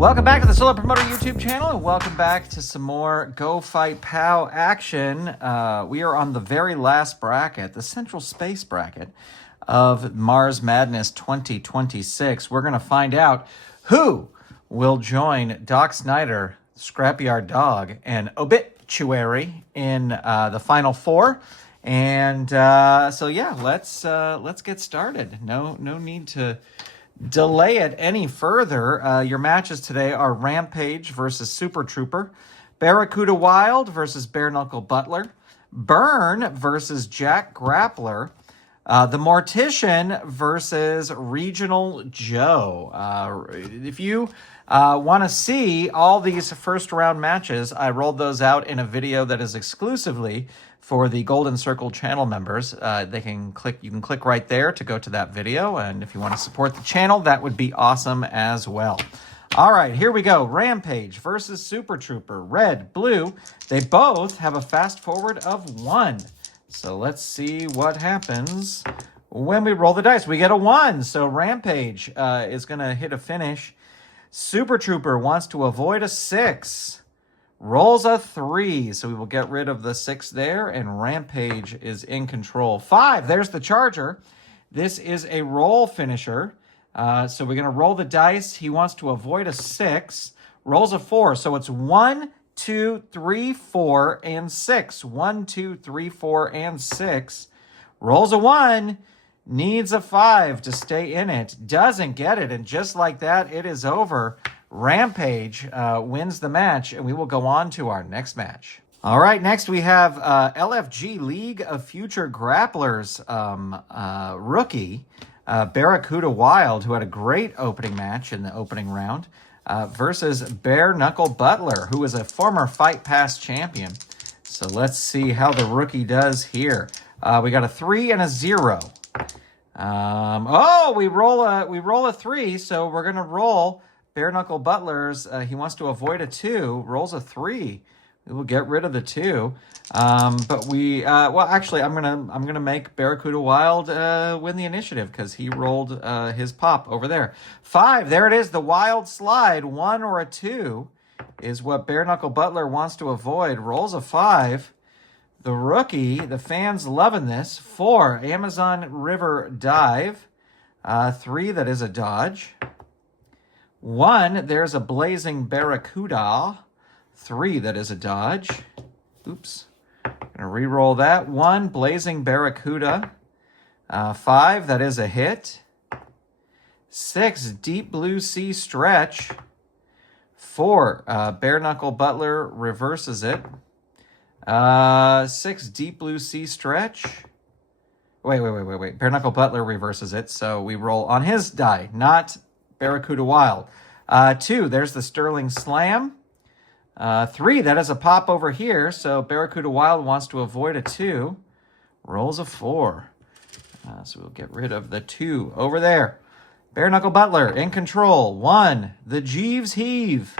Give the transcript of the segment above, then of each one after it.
Welcome back to the Solo Promoter YouTube channel, and welcome back to some more Go Fight Pow action. We are on the very last bracket, the Central Space bracket of Mars Madness 2026. We're going to find out who will join Doc Snyder, Scrapyard Dog, and Obituary in the Final Four. And so yeah, let's get started. No need to delay it any further. Your matches today are Rampage versus Super Trooper, Barracuda Wild versus Bare Knuckle Butler, Burn versus Jack Grappler, the Mortician versus Regional Joe. If you want to see all these first round matches, I rolled those out in a video that is exclusively for the Golden Circle channel members. You can click right there to go to that video. And if you want to support the channel, that would be awesome as well. All right, here we go. Rampage versus Super Trooper. Red, blue. They both have a fast forward of 1. So let's see what happens when we roll the dice. We get a 1. So Rampage is going to hit a finish. Super Trooper wants to avoid a 6. Rolls a 3, so we will get rid of the 6 there, and Rampage is in control. 5, there's the Charger. This is a roll finisher, so we're going to roll the dice. He wants to avoid a 6. Rolls a 4, so it's 1, 2, 3, 4, and 6. 1, 2, 3, 4, and 6. Rolls a 1, needs a 5 to stay in it. Doesn't get it, and just like that, it is over. Rampage wins the match, and we will go on to our next match. All right, next we have LFG League of Future Grapplers rookie, Barracuda Wild, who had a great opening match in the opening round, versus Bare Knuckle Butler, who is a former Fight Pass champion. So let's see how the rookie does here. We got a 3 and a 0. We roll a 3, so we're going to roll Bare Knuckle Butler's. He wants to avoid a 2, rolls a 3. We will get rid of the 2. But we, actually, I'm gonna make Barracuda Wild win the initiative because he rolled his pop over there. 5, there it is, the Wild Slide. 1 or a 2 is what Bare Knuckle Butler wants to avoid. Rolls a 5. The rookie, the fans loving this. 4, Amazon River Dive. 3, that is a dodge. 1, there's a Blazing Barracuda. 3, that is a dodge. Oops. Gonna re-roll that. 1, Blazing Barracuda. 5, that is a hit. 6, Deep Blue Sea Stretch. 4, Bare Knuckle Butler reverses it. 6, Deep Blue Sea Stretch. Wait. Bare Knuckle Butler reverses it, so we roll on his die, not Barracuda Wild. 2, there's the Sterling Slam. 3, that is a pop over here, so Barracuda Wild wants to avoid a 2. Rolls a 4. So we'll get rid of the 2 over there. Bare Knuckle Butler in control. 1, the Jeeves Heave.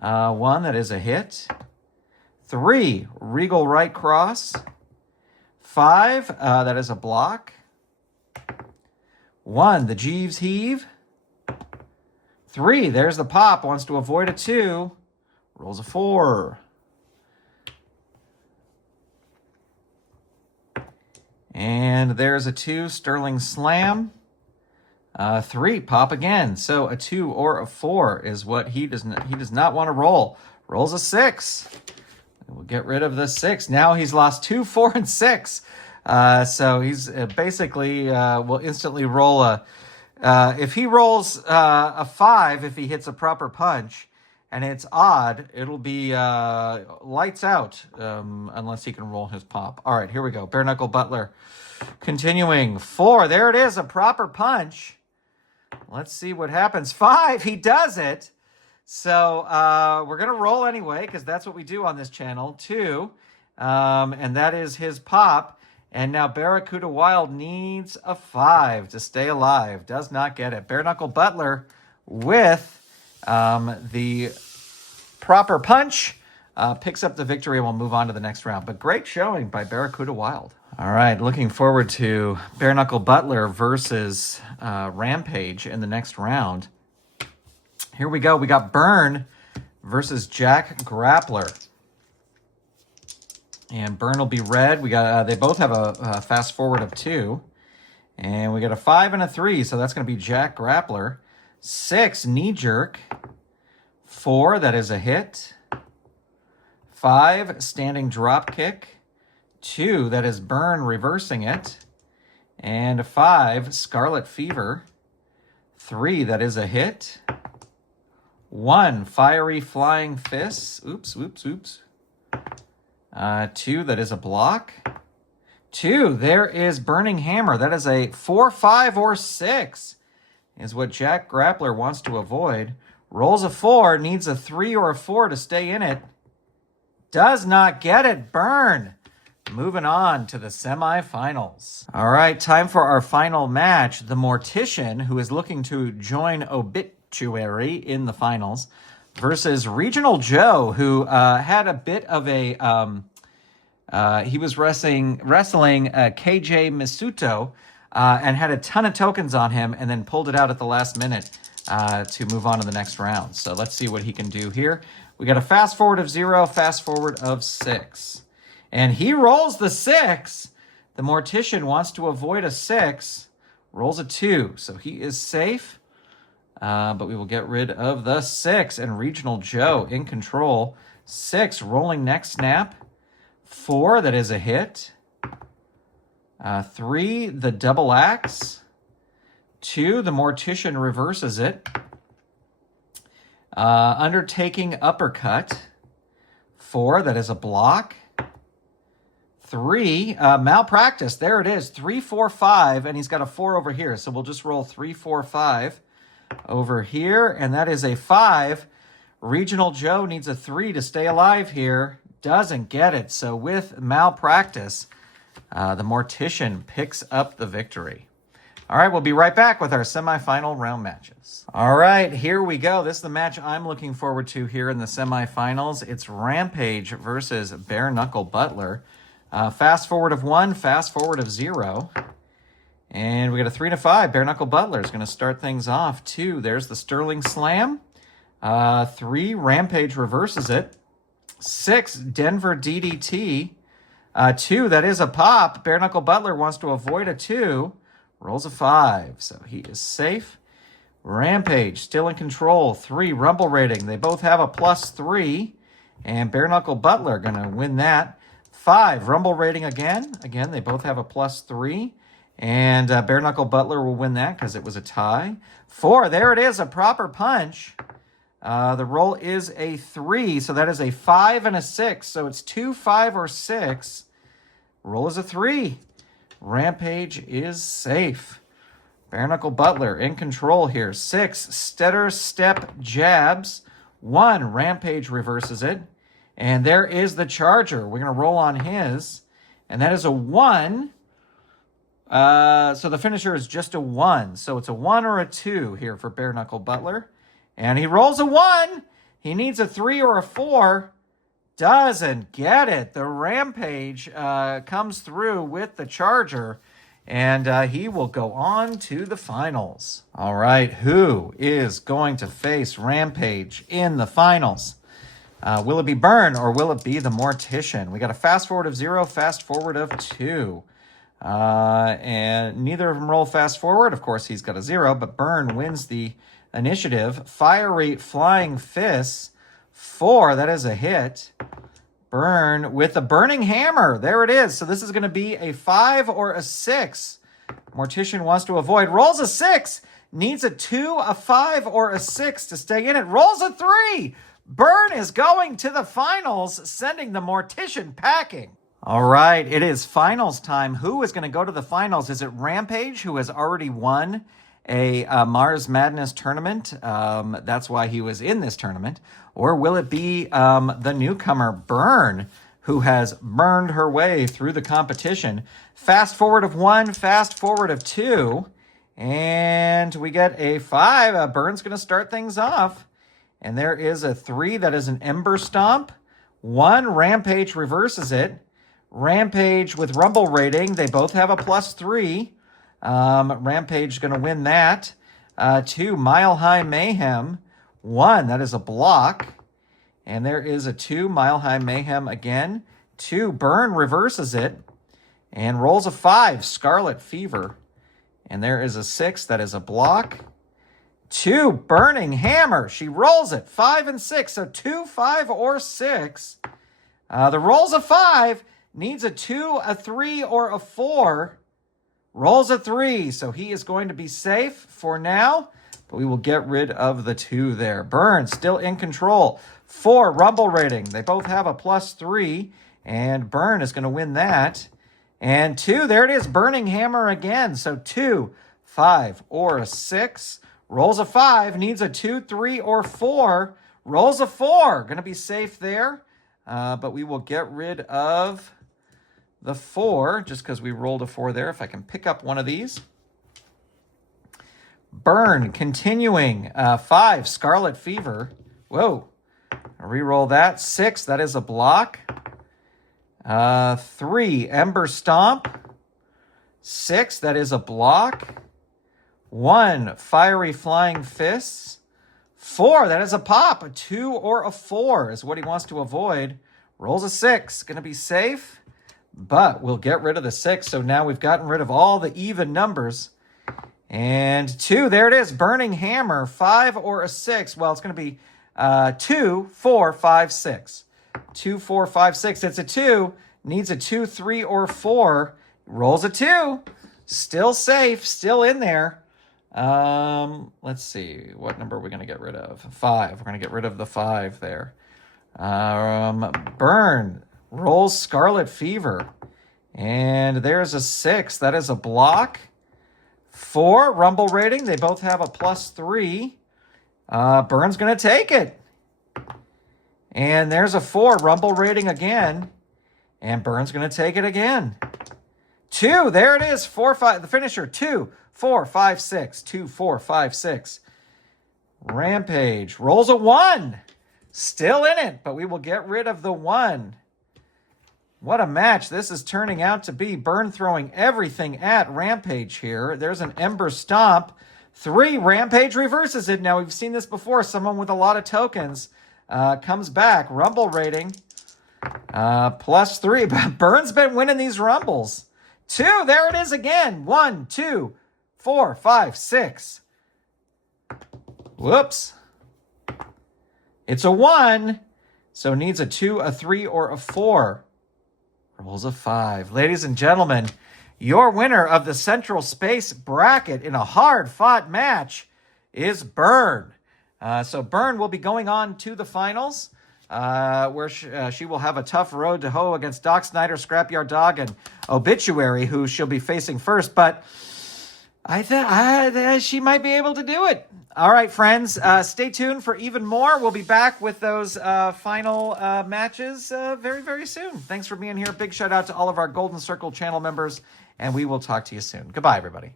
1, that is a hit. 3, Regal Right Cross. 5, that is a block. 1, the Jeeves Heave. 3, there's the pop, wants to avoid a 2. Rolls a 4. And there's a 2, Sterling Slam. 3, pop again. So a 2 or a 4 is what he does not want to roll. Rolls a 6. We'll get rid of the 6. Now he's lost 2, 4, and 6. So he's basically will instantly roll a... if he rolls a 5, if he hits a proper punch, and it's odd, it'll be lights out unless he can roll his pop. All right, here we go. Bare Knuckle Butler continuing. 4, there it is, a proper punch. Let's see what happens. 5, he does it. So we're going to roll anyway because that's what we do on this channel. 2, and that is his pop. And now Barracuda Wild needs a 5 to stay alive. Does not get it. Bare Knuckle Butler with the proper punch picks up the victory, and we'll move on to the next round. But great showing by Barracuda Wild. All right, looking forward to Bare Knuckle Butler versus Rampage in the next round. here we go. We got Burn versus Jack Grappler. And Burn will be red. We got they both have a fast forward of 2. And we got a 5 and a 3, so that's going to be Jack Grappler. 6, Knee Jerk. 4, that is a hit. 5, Standing Drop Kick. 2, that is Burn reversing it. And 5, Scarlet Fever. 3, that is a hit. 1, Fiery Flying Fists. Oops. 2, that is a block. 2, there is Burning Hammer. That is a 4, 5, or 6 is what Jack Grappler wants to avoid. Rolls a 4, needs a 3 or a 4 to stay in it. Does not get it. Burn. Moving on to the semifinals. All right, time for our final match. The Mortician, who is looking to join Obituary in the finals, versus Regional Joe, who had a bit of a... he was wrestling KJ Misuto and had a ton of tokens on him and then pulled it out at the last minute to move on to the next round. So let's see what he can do here. We got a fast forward of 0, fast forward of 6. And he rolls the 6. The Mortician wants to avoid a 6. Rolls a 2. So he is safe. But we will get rid of the 6. And Regional Joe in control. 6, rolling neck snap. 4, that is a hit. 3, the double axe. 2, the Mortician reverses it. Undertaking uppercut. 4, that is a block. 3, malpractice. There it is. 3, 4, 5, and he's got a 4 over here. So we'll just roll 3, 4, 5 over here, and that is a 5. Regional Joe needs a 3 to stay alive here. Doesn't get it. So with malpractice, the Mortician picks up the victory. All right, we'll be right back with our semifinal round matches. All right, here we go. This is the match I'm looking forward to here in the semifinals. It's Rampage versus Bare Knuckle Butler. Fast forward of 1, fast forward of 0. And we got a 3 to 5. Bare Knuckle Butler is going to start things off. 2, there's the Sterling Slam. 3, Rampage reverses it. 6, Denver DDT. 2, that is a pop. Bare Knuckle Butler wants to avoid a 2. Rolls a 5, so he is safe. Rampage still in control. 3, Rumble Rating. They both have a +3. And Bare Knuckle Butler going to win that. 5, Rumble Rating again. Again, they both have a +3. And Bare Knuckle Butler will win that because it was a tie. 4, there it is, a proper punch. The roll is a 3, so that is a 5 and a 6. So it's 2, 5, or 6. Roll is a 3. Rampage is safe. Bare Knuckle Butler in control here. 6, Stutter Step Jabs. 1, Rampage reverses it. And there is the Charger. We're going to roll on his. And that is a 1. So the finisher is just a 1. So it's a 1 or a 2 here for Bare Knuckle Butler. And he rolls a 1. He needs a 3 or a 4. Doesn't get it. The Rampage comes through with the Charger. And he will go on to the finals. All right, who is going to face Rampage in the finals? Will it be Burn or will it be the Mortician? We got a fast forward of 0, fast forward of 2. And neither of them roll fast forward. Of course, he's got a 0, but Burn wins the initiative. Fiery Flying Fists. 4, that is a hit. Burn with the Burning Hammer. There it is. So this is going to be a 5 or a 6. Mortician wants to avoid. Rolls a 6. Needs a 2, a 5, or a 6 to stay in it. Rolls a 3. Burn is going to the finals, sending the Mortician packing. All right, it is finals time. Who is going to go to the finals? Is it Rampage, who has already won a Mars Madness tournament? That's why he was in this tournament. Or will it be the newcomer, Burn, who has burned her way through the competition? Fast forward of 1, fast forward of 2. And we get a 5. Burn's going to start things off. And there is a 3 that is an Ember Stomp. 1, Rampage reverses it. Rampage with Rumble Rating. They both have a +3. Rampage going to win that. 2, Mile High Mayhem. 1, that is a block. And there is a 2, Mile High Mayhem again. 2, Burn reverses it. And rolls a 5, Scarlet Fever. And there is a 6, that is a block. 2, Burning Hammer. She rolls it, 5 and 6. So 2, 5, or 6. The rolls a 5, needs a 2, a 3, or a 4. Rolls a 3, so he is going to be safe for now. But we will get rid of the 2 there. Burn, still in control. 4, Rumble Rating. They both have a +3, and Burn is going to win that. And 2, there it is, Burning Hammer again. So 2, 5, or a 6. Rolls a 5, needs a 2, 3, or 4. Rolls a 4, going to be safe there. But we will get rid of the 4, just because we rolled a 4 there. If I can pick up one of these. Burn, continuing. 5, Scarlet Fever. Whoa. Reroll that. 6, that is a block. 3, Ember Stomp. 6, that is a block. 1, Fiery Flying Fists. 4, that is a pop. A 2 or a 4 is what he wants to avoid. Rolls a 6. Going to be safe, but we'll get rid of the 6. So now we've gotten rid of all the even numbers. And 2, there it is, Burning Hammer, 5 or a 6. Well, it's going to be 2, 4, 5, 6. 2, 4, 5, 6. It's a 2. Needs a 2, 3, or 4. Rolls a 2. Still safe. Still in there. Let's see. What number are we going to get rid of? 5. We're going to get rid of the 5 there. Burn. Rolls Scarlet Fever. And there's a 6. That is a block. 4, Rumble Rating. They both have a +3. Burn's going to take it. And there's a 4, Rumble Rating again. And Burn's going to take it again. 2, there it is, 4, 5, the finisher. 2, 4, 5, 6. 2, 4, 5, 6. Rampage. Rolls a 1. Still in it, but we will get rid of the 1. What a match this is turning out to be. Burn throwing everything at Rampage here. There's an Ember Stomp. 3, Rampage reverses it. Now, we've seen this before. Someone with a lot of tokens comes back. Rumble Rating. +3. Burn's been winning these Rumbles. 2, there it is again. 1, 2, 4, 5, 6. Whoops. It's a 1, so needs a 2, a 3, or a 4. Rolls a 5. Ladies and gentlemen, your winner of the Central Space bracket in a hard-fought match is Burn. So Burn will be going on to the finals, where she will have a tough road to hoe against Doc Snyder, Scrapyard Dog, and Obituary, who she'll be facing first. But I think she might be able to do it. All right, friends, stay tuned for even more. We'll be back with those final matches very, very soon. Thanks for being here. Big shout out to all of our Golden Circle channel members, and we will talk to you soon. Goodbye, everybody.